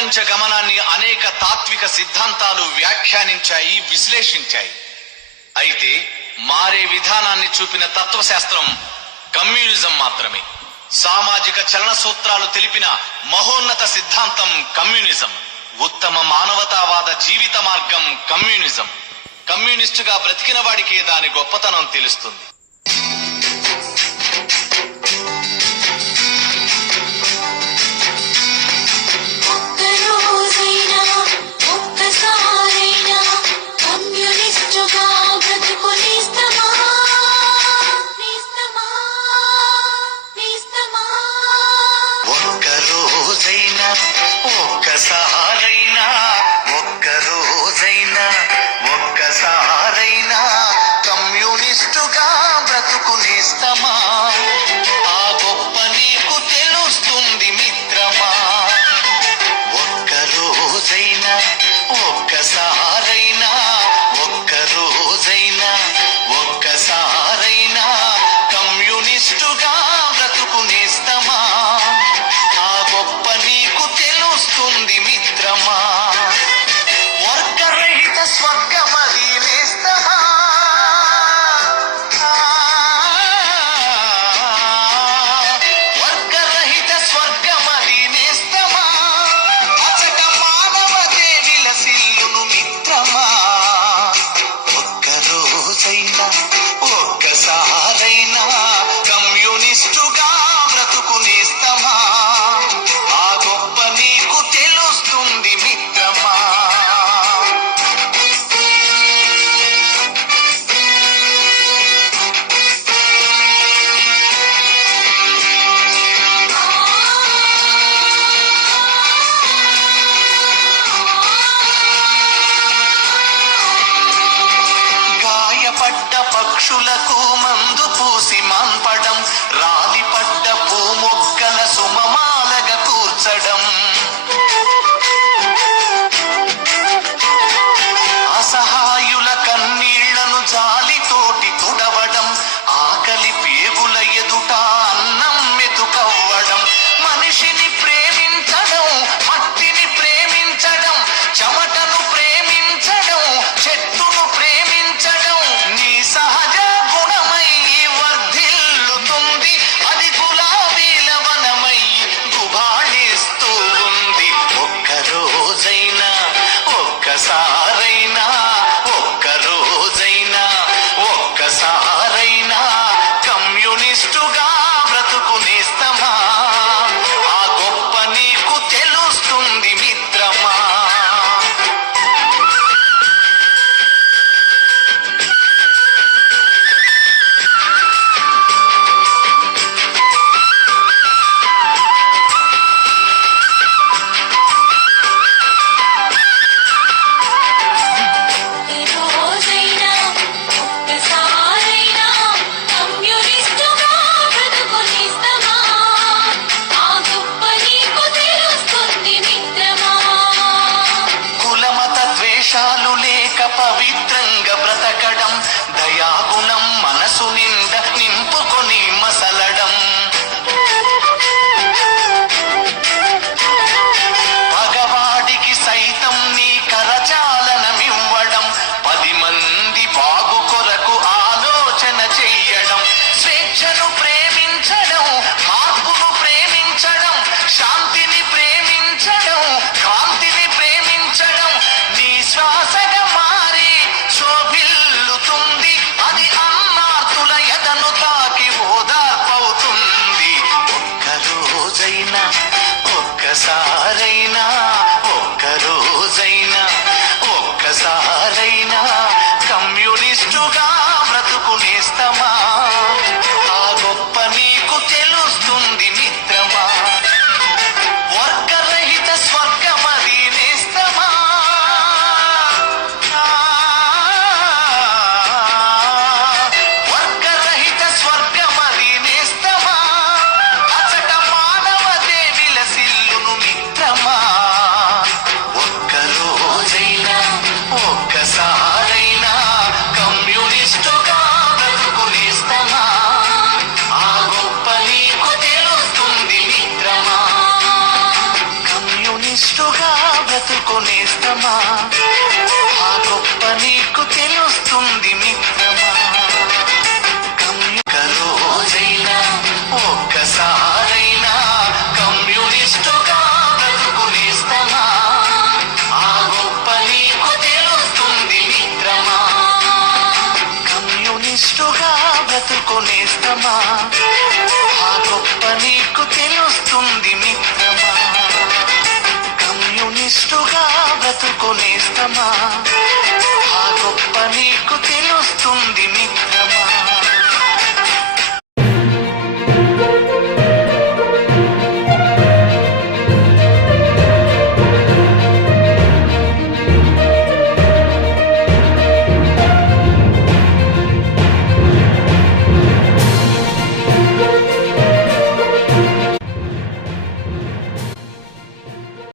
ప్రపంచ గమనాన్ని అనేక తాత్విక సిద్ధాంతాలు వ్యాఖ్యానించాయి, విశ్లేషించాయి. అయితే మారే విధానాన్ని చూపిన తత్వశాస్త్రం కమ్యూనిజం మాత్రమే. సామాజిక చలన సూత్రాలు తెలిపిన మహోన్నత సిద్ధాంతం కమ్యూనిజం. ఉత్తమ మానవతావాద జీవిత మార్గం కమ్యూనిజం. కమ్యూనిస్టుగా బ్రతికిన వాడికే దాని గొప్పతనం తెలుస్తుంది. ఒక్కసారైనా కమ్యూనిస్టుగా బ్రతుకునేస్తమా? ఆ గొప్ప నీకు తెలుస్తుంది మిత్రమా. ఒక్కరోజైనా ఒక్కసారైనా ఒక్కసారైనా కమ్యూనిస్టుగా బ్రతుకునేస్తమా? ఆ గొప్ప నీకు తెలుస్తుంది మిత్రమా. వర్గరహిత స్వర్గమది నేస్తమా? వర్గరహిత స్వర్గమది నేస్తమా? అచట మానవదే విలసిల్లును మిత్రమా. ఒక్కరోజైనా ఒక్కసారైనా కమ్యూనిస్టుగా బ్రతుకునేస్తమా? ఆ గొప్ప నీకు తెలుస్తుంది మిత్రమా. గాయపడ్డ పక్షులకు మందు పూసి మాన్పడం, రాలిపడ్డ పూమొక్కల సుమమాలగా కూర్చడం, అసహాయుల కన్నీళ్లను జాలితోటి తుడవడం, ఆకలి పేగుల ఎదుట అన్నం మెతుకవ్వడం, మనిషిని ప్రేమించడం, మట్టిని ప్రేమించడం, చెమటను ప్రేమించడం, చెట్టును ప్రేమించడం నీ సహజ గుణమై వర్ధిల్లుతుంది. అది కుల కమ్యూనిస్టుగా బ్రతుకునేస్తమా ఆ గొప్ప నీకు తెలుస్తుంది మిత్రమా రోజైనా ఒక్కసారైనా కమ్యూనిస్టుగా బ్రతుకునేస్తమా ఆ గొప్ప నీకు తెలుస్తుంది మిత్రమా కమ్యూనిస్టుగా బ్రతుకునేస్తమా ఆ గొప్ప నీకు తెలుస్తుంది మిత్రమా కమ్యూనిస్టుగా బ్రతుకునేస్తమా